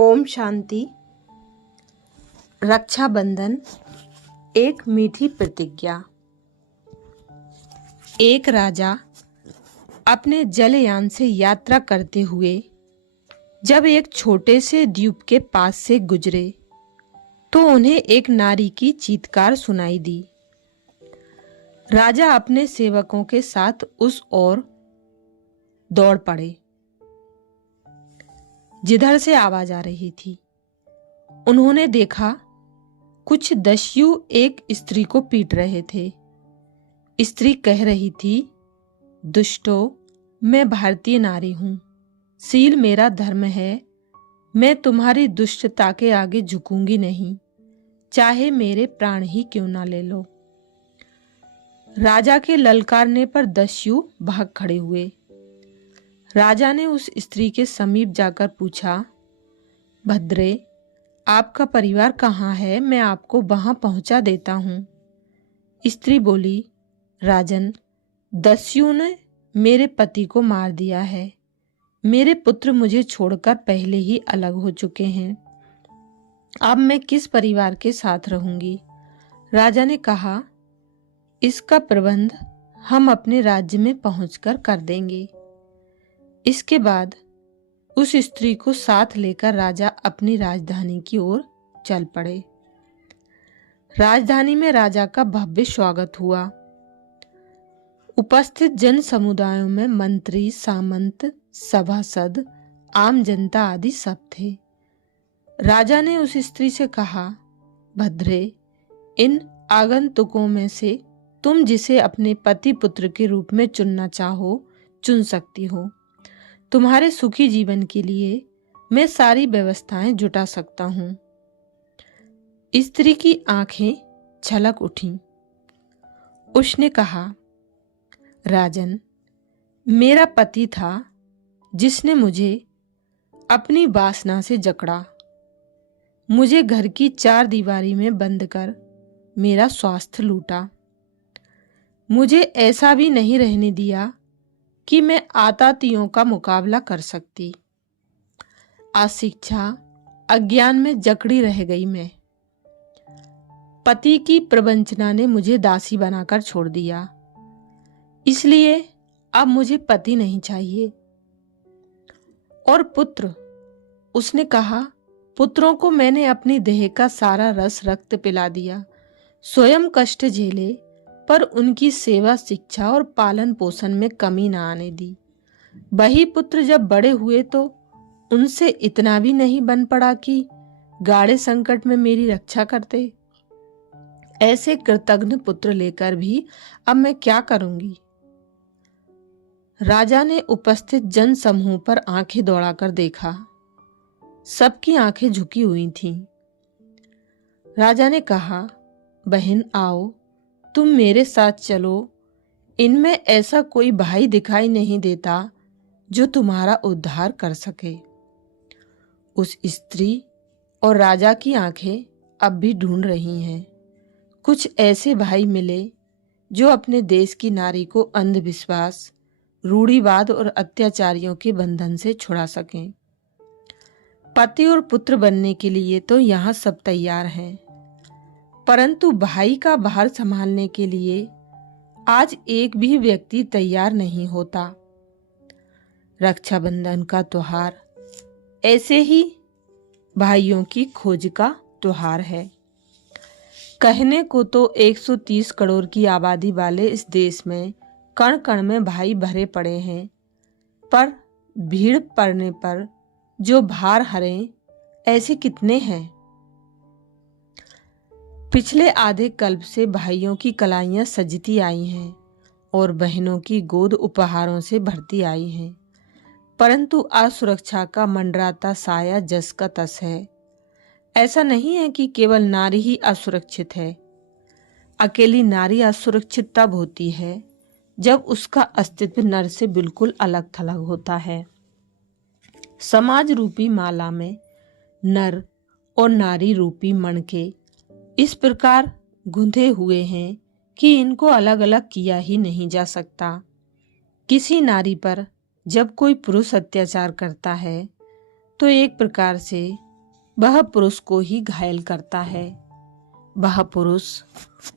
ओम शांति। रक्षाबंधन एक मीठी प्रतिज्ञा। एक राजा अपने जलयान से यात्रा करते हुए जब एक छोटे से द्वीप के पास से गुजरे तो उन्हें एक नारी की चीत्कार सुनाई दी। राजा अपने सेवकों के साथ उस ओर दौड़ पड़े जिधर से आवाज आ रही थी। उन्होंने देखा कुछ दस्यु एक स्त्री को पीट रहे थे। स्त्री कह रही थी, दुष्टों, मैं भारतीय नारी हूं, शील मेरा धर्म है, मैं तुम्हारी दुष्टता के आगे झुकूंगी नहीं, चाहे मेरे प्राण ही क्यों ना ले लो। राजा के ललकारने पर दस्यु भाग खड़े हुए। राजा ने उस स्त्री के समीप जाकर पूछा, भद्रे, आपका परिवार कहाँ है? मैं आपको वहां पहुंचा देता हूं। स्त्री बोली, राजन, दस्यु ने मेरे पति को मार दिया है। मेरे पुत्र मुझे छोड़कर पहले ही अलग हो चुके हैं। अब मैं किस परिवार के साथ रहूंगी? राजा ने कहा, इसका प्रबंध हम अपने राज्य में पहुंचकर कर देंगे। इसके बाद उस स्त्री को साथ लेकर राजा अपनी राजधानी की ओर चल पड़े। राजधानी में राजा का भव्य स्वागत हुआ। उपस्थित जन समुदायों में मंत्री, सामंत, सभासद, आम जनता आदि सब थे। राजा ने उस स्त्री से कहा, भद्रे, इन आगंतुकों में से तुम जिसे अपने पति पुत्र के रूप में चुनना चाहो चुन सकती हो। तुम्हारे सुखी जीवन के लिए मैं सारी व्यवस्थाएं जुटा सकता हूं। स्त्री की आंखें छलक उठीं। उसने कहा, राजन, मेरा पति था जिसने मुझे अपनी वासना से जकड़ा, मुझे घर की चार दीवारी में बंद कर मेरा स्वास्थ्य लूटा। मुझे ऐसा भी नहीं रहने दिया कि मैं आतातियों का मुकाबला कर सकती। अशिक्षा, अज्ञान में जकड़ी रह गई मैं। पति की प्रवंचना ने मुझे दासी बनाकर छोड़ दिया, इसलिए अब मुझे पति नहीं चाहिए। और पुत्र, उसने कहा, पुत्रों को मैंने अपनी देह का सारा रस रक्त पिला दिया, स्वयं कष्ट झेले, पर उनकी सेवा, शिक्षा और पालन पोषण में कमी न आने दी। वही पुत्र जब बड़े हुए तो उनसे इतना भी नहीं बन पड़ा कि गाढ़े संकट में मेरी रक्षा करते। ऐसे कृतघ्न पुत्र लेकर भी अब मैं क्या करूंगी? राजा ने उपस्थित जन समूह पर आंखें दौड़ाकर देखा। सबकी आंखें झुकी हुई थीं। राजा ने कहा, बहन आओ, तुम मेरे साथ चलो। इनमें ऐसा कोई भाई दिखाई नहीं देता जो तुम्हारा उद्धार कर सके। उस स्त्री और राजा की आंखें अब भी ढूंढ रही हैं। कुछ ऐसे भाई मिले जो अपने देश की नारी को अंधविश्वास, रूढ़िवाद और अत्याचारियों के बंधन से छुड़ा सकें। पति और पुत्र बनने के लिए तो यहाँ सब तैयार हैं, परंतु भाई का भार संभालने के लिए आज एक भी व्यक्ति तैयार नहीं होता। रक्षाबंधन का त्योहार ऐसे ही भाइयों की खोज का त्योहार है। कहने को तो 130 करोड़ की आबादी वाले इस देश में कण कण में भाई भरे पड़े हैं, पर भीड़ पड़ने पर जो भार हरें ऐसे कितने हैं? पिछले आधे कल्प से भाइयों की कलाइयां सजती आई हैं और बहनों की गोद उपहारों से भरती आई हैं, परंतु असुरक्षा का मंडराता साया जस का तस है। ऐसा नहीं है कि केवल नारी ही असुरक्षित है। अकेली नारी असुरक्षित तब होती है जब उसका अस्तित्व नर से बिल्कुल अलग थलग होता है। समाज रूपी माला में नर और नारी रूपी मणके इस प्रकार गुंथे हुए हैं कि इनको अलग अलग किया ही नहीं जा सकता। किसी नारी पर जब कोई पुरुष अत्याचार करता है तो एक प्रकार से वह पुरुष को ही घायल करता है। वह पुरुष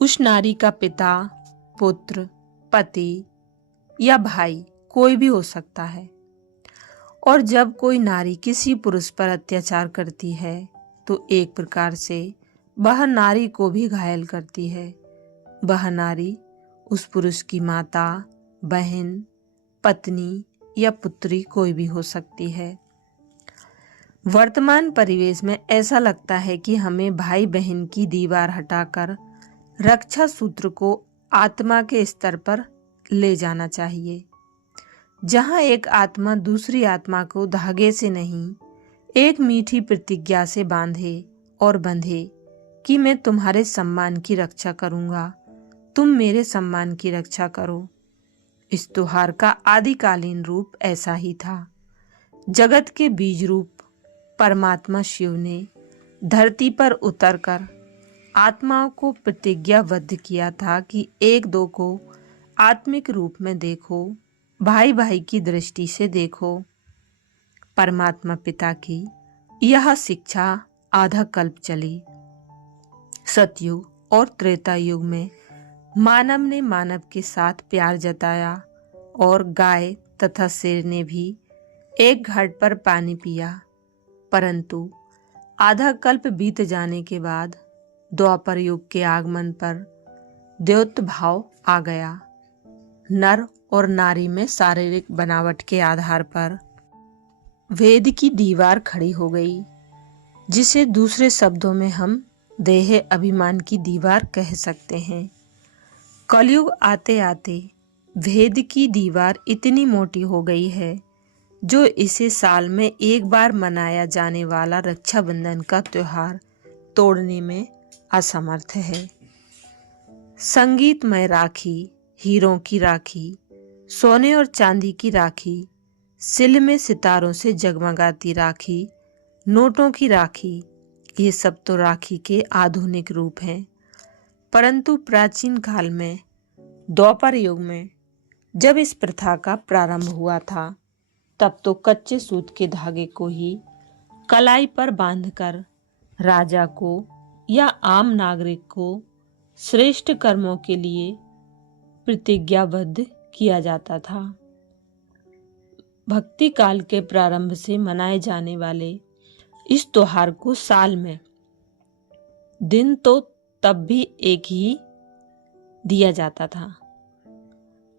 उस नारी का पिता, पुत्र, पति या भाई कोई भी हो सकता है। और जब कोई नारी किसी पुरुष पर अत्याचार करती है तो एक प्रकार से वह नारी को भी घायल करती है। वह नारी उस पुरुष की माता, बहन, पत्नी या पुत्री कोई भी हो सकती है। वर्तमान परिवेश में ऐसा लगता है कि हमें भाई बहन की दीवार हटाकर रक्षा सूत्र को आत्मा के स्तर पर ले जाना चाहिए, जहां एक आत्मा दूसरी आत्मा को धागे से नहीं, एक मीठी प्रतिज्ञा से बांधे और बंधे कि मैं तुम्हारे सम्मान की रक्षा करूंगा, तुम मेरे सम्मान की रक्षा करो। इस त्योहार का आदिकालीन रूप ऐसा ही था। जगत के बीज रूप परमात्मा शिव ने धरती पर उतरकर आत्माओं को प्रतिज्ञाबद्ध किया था कि एक दो को आत्मिक रूप में देखो, भाई भाई की दृष्टि से देखो। परमात्मा पिता की यह शिक्षा आधा कल्प चली। सतयुग और त्रेता युग में मानव ने मानव के साथ प्यार जताया और गाय तथा शेर ने भी एक घाट पर पानी पिया, परंतु आधा कल्प बीत जाने के बाद द्वापर युग के आगमन पर द्वैत भाव आ गया। नर और नारी में शारीरिक बनावट के आधार पर वेद की दीवार खड़ी हो गई, जिसे दूसरे शब्दों में हम देह अभिमान की दीवार कह सकते हैं। कलयुग आते आते भेद की दीवार इतनी मोटी हो गई है जो इसे साल में एक बार मनाया जाने वाला रक्षाबंधन का त्योहार तोड़ने में असमर्थ है। संगीतमय राखी, हीरों की राखी, सोने और चांदी की राखी, सिल में सितारों से जगमगाती राखी, नोटों की राखी, ये सब तो राखी के आधुनिक रूप हैं। परंतु प्राचीन काल में, द्वापर युग में जब इस प्रथा का प्रारंभ हुआ था, तब तो कच्चे सूत के धागे को ही कलाई पर बांधकर राजा को या आम नागरिक को श्रेष्ठ कर्मों के लिए प्रतिज्ञाबद्ध किया जाता था। भक्ति काल के प्रारंभ से मनाए जाने वाले इस त्योहार को साल में दिन तो तब भी एक ही दिया जाता था,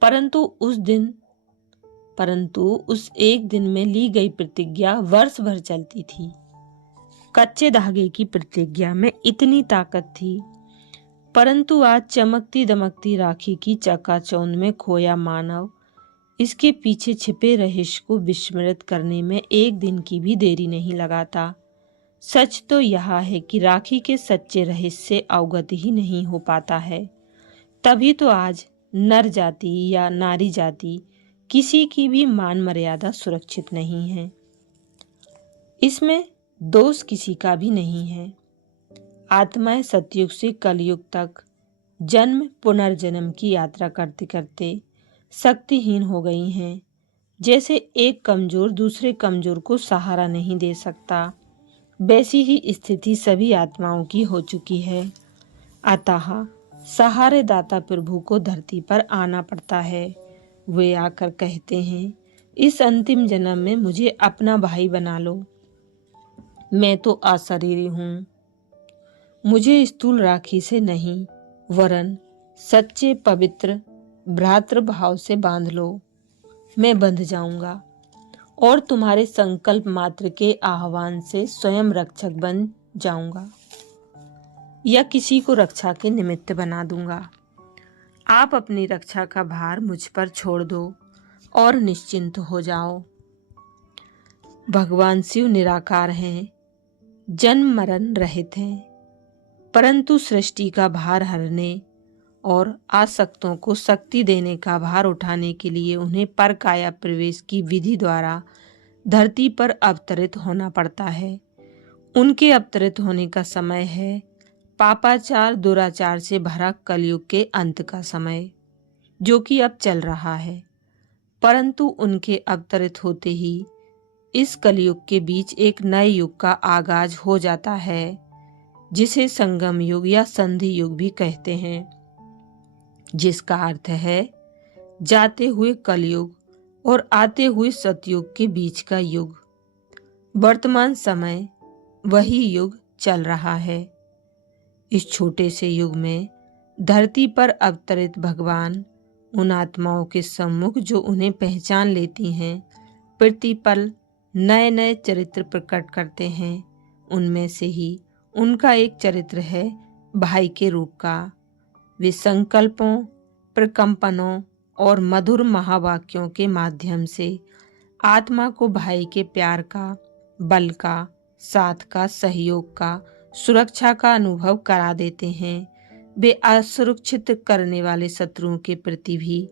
परंतु उस एक दिन में ली गई प्रतिज्ञा वर्ष भर चलती थी। कच्चे धागे की प्रतिज्ञा में इतनी ताकत थी, परंतु आज चमकती दमकती राखी की चकाचौंध में खोया मानव इसके पीछे छिपे रहस्य को विस्मृत करने में एक दिन की भी देरी नहीं लगाता। सच तो यह है कि राखी के सच्चे रहस्य से अवगत ही नहीं हो पाता है। तभी तो आज नर जाति या नारी जाति किसी की भी मान मर्यादा सुरक्षित नहीं है। इसमें दोष किसी का भी नहीं है। आत्माएं सतयुग से कलयुग तक जन्म पुनर्जन्म की यात्रा करते करते शक्तिहीन हो गई हैं। जैसे एक कमजोर दूसरे कमजोर को सहारा नहीं दे सकता, वैसी ही स्थिति सभी आत्माओं की हो चुकी है। अतः सहारे दाता प्रभु को धरती पर आना पड़ता है। वे आकर कहते हैं, इस अंतिम जन्म में मुझे अपना भाई बना लो। मैं तो अशरीरी हूँ, मुझे स्थूल राखी से नहीं वरन सच्चे पवित्र भ्रातृभाव से बांध लो। मैं बंध जाऊंगा और तुम्हारे संकल्प मात्र के आह्वान से स्वयं रक्षक बन जाऊंगा या किसी को रक्षा के निमित्त बना दूंगा। आप अपनी रक्षा का भार मुझ पर छोड़ दो और निश्चिंत हो जाओ। भगवान शिव निराकार हैं, जन्म मरण रहित हैं, परंतु सृष्टि का भार हरने और आसक्तों को शक्ति देने का भार उठाने के लिए उन्हें परकाया प्रवेश की विधि द्वारा धरती पर अवतरित होना पड़ता है। उनके अवतरित होने का समय है पापाचार दुराचार से भरा कलयुग के अंत का समय, जो कि अब चल रहा है। परंतु उनके अवतरित होते ही इस कलयुग के बीच एक नए युग का आगाज हो जाता है, जिसे संगम युग या संधि युग भी कहते हैं, जिसका अर्थ है जाते हुए कलयुग और आते हुए सतयुग के बीच का युग। वर्तमान समय वही युग चल रहा है। इस छोटे से युग में धरती पर अवतरित भगवान उन आत्माओं के सम्मुख जो उन्हें पहचान लेती हैं, प्रतिपल नए नए चरित्र प्रकट करते हैं। उनमें से ही उनका एक चरित्र है भाई के रूप का। वे संकल्पों, प्रकंपनों और मधुर महावाक्यों के माध्यम से आत्मा को भाई के प्यार का, बल का, साथ का, सहयोग का, सुरक्षा का अनुभव करा देते हैं। वे असुरक्षित करने वाले शत्रुओं के प्रति भी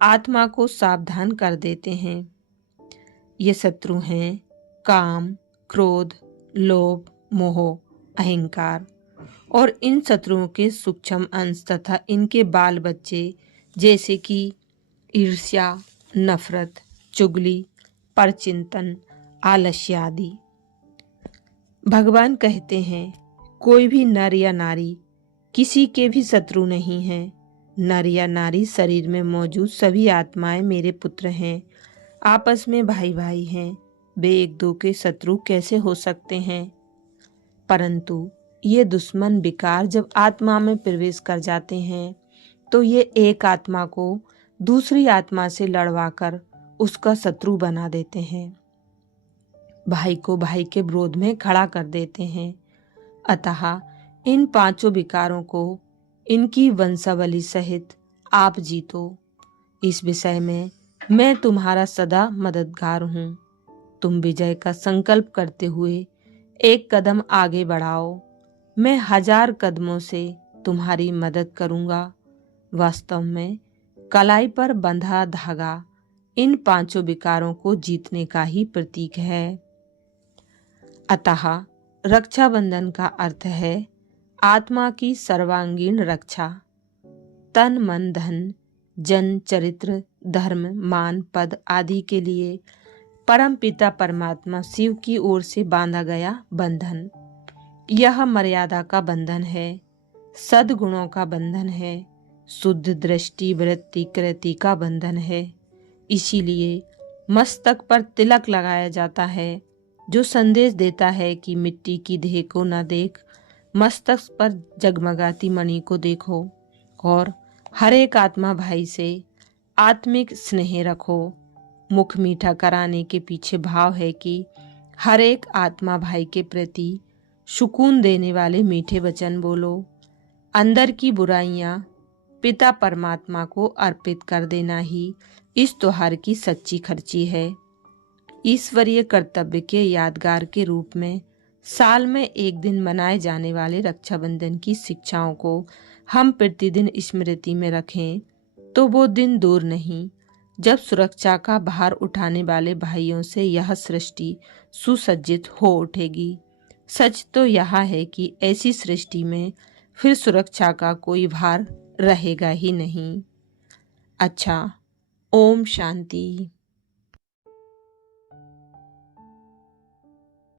आत्मा को सावधान कर देते हैं। ये शत्रु हैं काम, क्रोध, लोभ, मोह, अहंकार और इन शत्रुओं के सूक्ष्म अंश तथा इनके बाल बच्चे, जैसे कि ईर्ष्या, नफरत, चुगली, परचिंतन, आलस्य आदि। भगवान कहते हैं, कोई भी नर या नारी किसी के भी शत्रु नहीं है। नर या नारी शरीर में मौजूद सभी आत्माएं मेरे पुत्र हैं, आपस में भाई भाई हैं। वे एक दो के शत्रु कैसे हो सकते हैं? परंतु ये दुश्मन विकार जब आत्मा में प्रवेश कर जाते हैं तो ये एक आत्मा को दूसरी आत्मा से लड़वाकर उसका शत्रु बना देते हैं, भाई को भाई के विरोध में खड़ा कर देते हैं। अतः इन पांचों विकारों को इनकी वंशावली सहित आप जीतो। इस विषय में मैं तुम्हारा सदा मददगार हूँ। तुम विजय का संकल्प करते हुए एक कदम आगे बढ़ाओ। मैं 1000 कदमों से तुम्हारी मदद करूँगा। वास्तव में कलाई पर बंधा धागा इन पांचों विकारों को जीतने का ही प्रतीक है। अतः रक्षाबंधन का अर्थ है आत्मा की सर्वांगीण रक्षा। तन, मन, धन, जन, चरित्र, धर्म, मान, पद आदि के लिए परम पिता परमात्मा शिव की ओर से बांधा गया बंधन। यह मर्यादा का बंधन है, सद्गुणों का बंधन है, शुद्ध दृष्टि, वृत्ति, कृति का बंधन है। इसीलिए मस्तक पर तिलक लगाया जाता है, जो संदेश देता है कि मिट्टी की देह को न देख, मस्तक पर जगमगाती मणि को देखो। और हर एक आत्मा भाई से आत्मिक स्नेह रखो। मुख मीठा कराने के पीछे भाव है कि हर एक आत्मा भाई के प्रति सुकून देने वाले मीठे वचन बोलो। अंदर की बुराइयां पिता परमात्मा को अर्पित कर देना ही इस त्योहार की सच्ची खर्ची है। ईश्वरीय कर्तव्य के यादगार के रूप में साल में एक दिन मनाए जाने वाले रक्षाबंधन की शिक्षाओं को हम प्रतिदिन स्मृति में रखें तो वो दिन दूर नहीं जब सुरक्षा का भार उठाने वाले भाइयों से यह सृष्टि सुसज्जित हो उठेगी। सच तो यह है कि ऐसी सृष्टि में फिर सुरक्षा का कोई भार रहेगा ही नहीं। अच्छा, ओम शांति।